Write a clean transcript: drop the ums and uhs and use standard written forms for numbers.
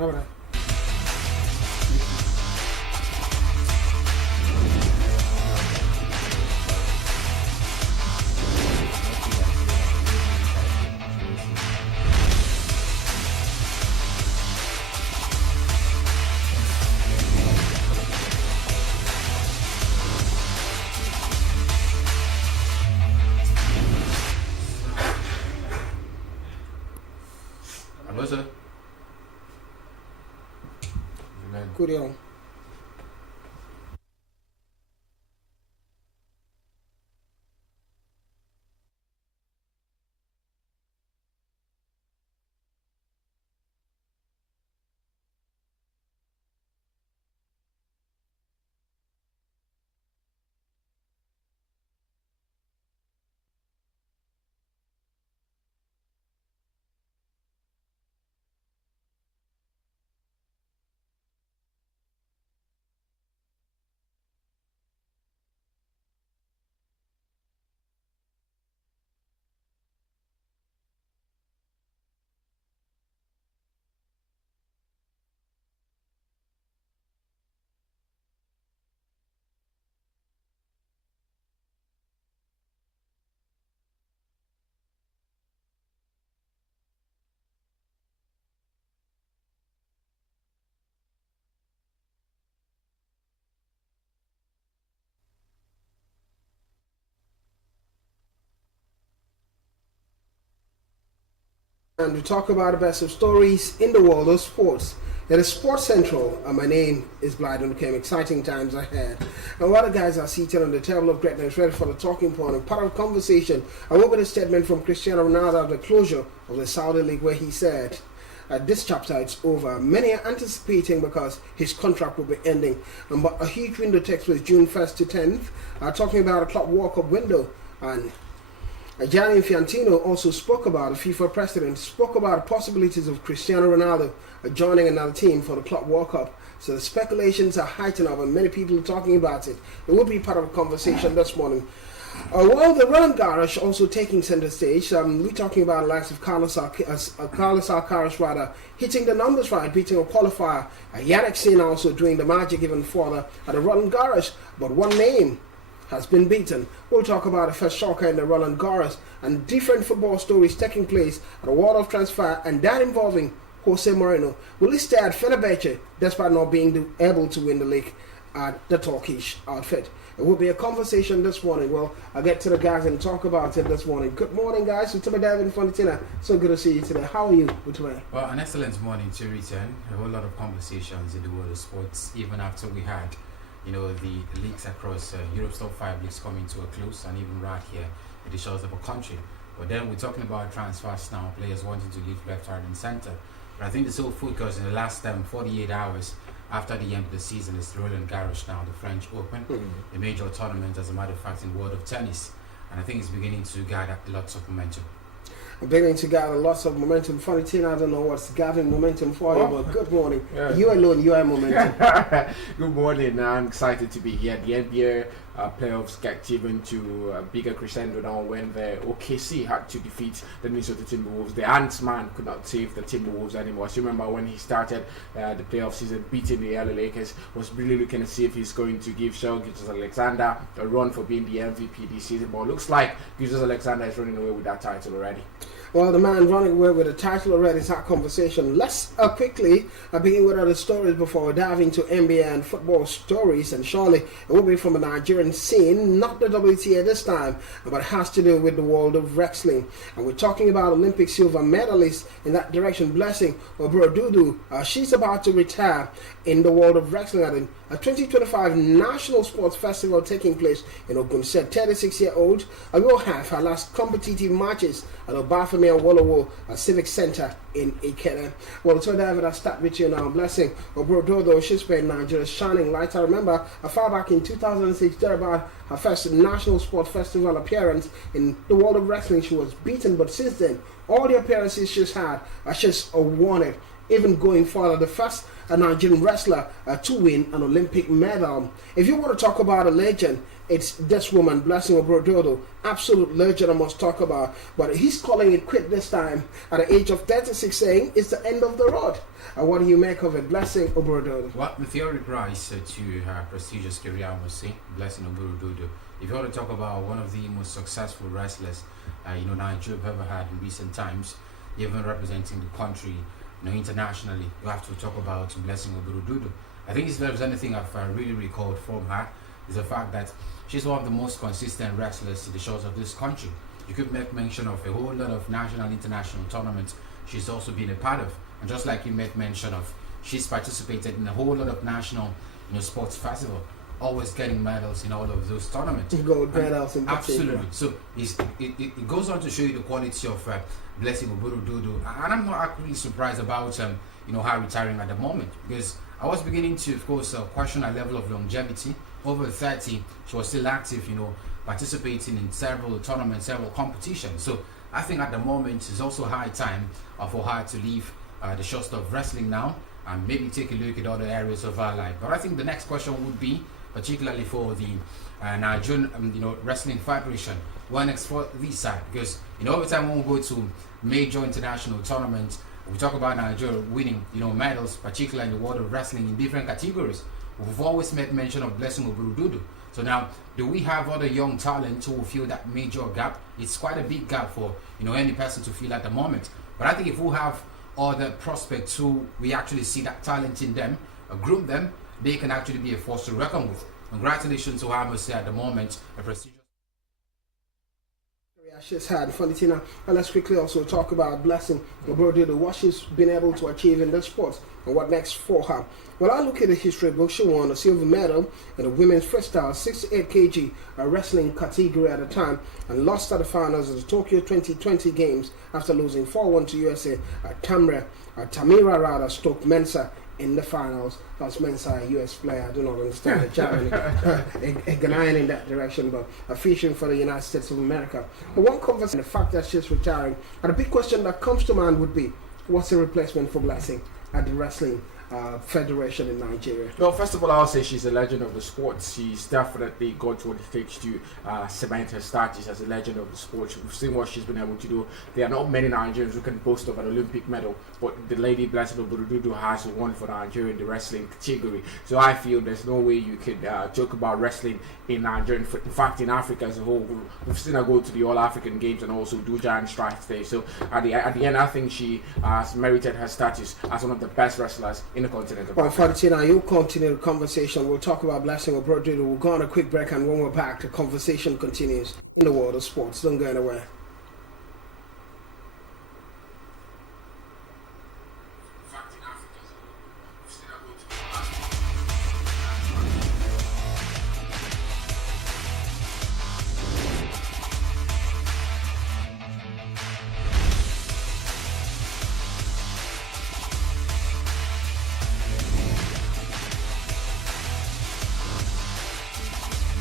Alright. Hello, sir. Good on. And we talk about the best of stories in the world of sports. It is Sports Central, and my name is Blyden Came. Exciting times ahead. And while the guys are seated on the table of greatness, ready for the talking point and part of the conversation, I went with a statement from Cristiano Ronaldo at the closure of the Saudi League, where he said, this chapter it's over. Many are anticipating because his contract will be ending. But a huge window takes place June 1st to 10th. Talking about a club walk-up window. And Gianni Infantino also spoke about, the FIFA president, spoke about the possibilities of Cristiano Ronaldo joining another team for the club walk-up. So the speculations are heightened up and many people are talking about it. It will be part of a conversation this morning. While the Roland Garros also taking center stage, we're talking about the likes of Carlos Alcaraz hitting the numbers right, beating a qualifier. Yannick Sinner also doing the magic even further at the Roland Garros. But one name has been beaten. We'll talk about the first shocker in the Roland Garros and different football stories taking place at the World of Transfer, and that involving Jose Mourinho. Will he stay at Fenerbahce despite not being able to win the league at the Turkish outfit? It will be a conversation this morning. Well, I'll get to the guys and talk about it this morning. Good morning, guys. Utuma David Fontina. So good to see you today. How are you, Utuma? Well, an excellent morning to return. A whole lot of conversations in the world of sports, even after we had, the leagues across Europe's top 5 leagues coming to a close, and even right here in the shores of a country. But then we're talking about transfers now, players wanting to leave left, right, and centre. But I think the sole focus in the last 48 hours after the end of the season is the Roland Garros now, the French Open, the major tournament, as a matter of fact, in the world of tennis. And I think it's beginning to gather lots of momentum. Beginning to gather lots of momentum. Funny thing, I don't know what's gathering momentum for you, but good morning. Yeah. You alone, you are momentum. Good morning. I'm excited to be here. The NBA playoffs get given to a bigger crescendo now when the OKC had to defeat the Minnesota Timberwolves. The Ant-Man could not save the Timberwolves anymore. So remember when he started the playoff season beating the LA Lakers, was really looking to see if he's going to give Shai Gilgeous-Alexander a run for being the MVP this season. But it looks like Gilgeous-Alexander is running away with that title already. Well, the man running away with the title already is our conversation. Let's quickly begin with other stories before we dive into NBA and football stories. And surely it will be from a Nigerian scene, not the WTA this time, but it has to do with the world of wrestling. And we're talking about Olympic silver medalist in that direction, Blessing Obrodudu. She's about to retire in the world of wrestling at a 2025 National Sports Festival taking place in Ogun. Said 36-year-old will have her last competitive matches at Obafemi Awolowo Civic Center in Ikeda. Well, so David, I'll start with you now. Blessing Obrododo, she's been Nigeria's shining light. I remember far back in 2006, thereabout her first National Sports Festival appearance in the world of wrestling. She was beaten, but since then, all the appearances she's had, she's won it. Even going further, the first Nigerian wrestler to win an Olympic medal. If you want to talk about a legend, it's this woman, Blessing Obrododo. Absolute legend I must talk about. But he's calling it quit this time at the age of 36, saying it's the end of the road. What do you make of it, Blessing Obrododo? Well, meteoric rise to her prestigious career, I must say, Blessing Obrododo. If you want to talk about one of the most successful wrestlers, Nigeria have ever had in recent times, even representing the country, internationally, you have to talk about Blessing Obrododo. I think if there's anything I've really recalled from her, is the fact that she's one of the most consistent wrestlers in the shores of this country. You could make mention of a whole lot of national, international tournaments she's also been a part of. And just like you made mention of, she's participated in a whole lot of national, sports festival, always getting medals in all of those tournaments. Gold medals in particular. Absolutely. So it goes on to show you the quality of Blessing Obrododo. And I'm not actually surprised about her retiring at the moment, because I was beginning to, of course, question her level of longevity. Over 30, she was still active, participating in several tournaments, several competitions. So I think at the moment it's also high time for her to leave the shores of wrestling now and maybe take a look at other areas of her life. But I think the next question would be, particularly for the Nigerian Wrestling Federation, what next for this side? Because every time when we go to major international tournaments, we talk about Nigeria winning medals, particularly in the world of wrestling in different categories. We've always made mention of Blessing Obrododo. So now, do we have other young talent who will fill that major gap? It's quite a big gap for any person to fill at the moment. But I think if we have other prospects who we actually see that talent in them, groom them, they can actually be a force to reckon with. Congratulations to her, I must say, at the moment, a prestigious. She's had funny now. And let's quickly also talk about Blessing Obrododo, what she's been able to achieve in the sport and what next for her. Well, I look at the history book. She won a silver medal in the women's freestyle 68 kg wrestling category at the time and lost at the finals of the Tokyo 2020 games after losing 4-1 to USA Tamira Stoke Mensah in the finals. That's Mensah, a US player. I do not understand the Germany. A Ghanaian in that direction, but a featuring for the United States of America. But one conversation, the fact that she's retiring, and the big question that comes to mind would be, what's the replacement for Blessing at the Wrestling Federation in Nigeria? Well, first of all, I'll say she's a legend of the sport. She's definitely got what it takes to cement her status as a legend of the sport. We've seen what she's been able to do. There are not many Nigerians who can boast of an Olympic medal, but the lady Blessing Obrododo has won for Nigeria in the wrestling category. So I feel there's no way you could joke about wrestling in Nigeria. In fact, in Africa as a whole, we've seen her go to the All-African Games and also do giant strides there. So at the end, I think she has merited her status as one of the best wrestlers in the continent of Africa. Unfortunately, you'll continue the conversation. We'll talk about Blessing Obrododo. We'll go on a quick break, and when we're back, the conversation continues in the world of sports. Don't go anywhere.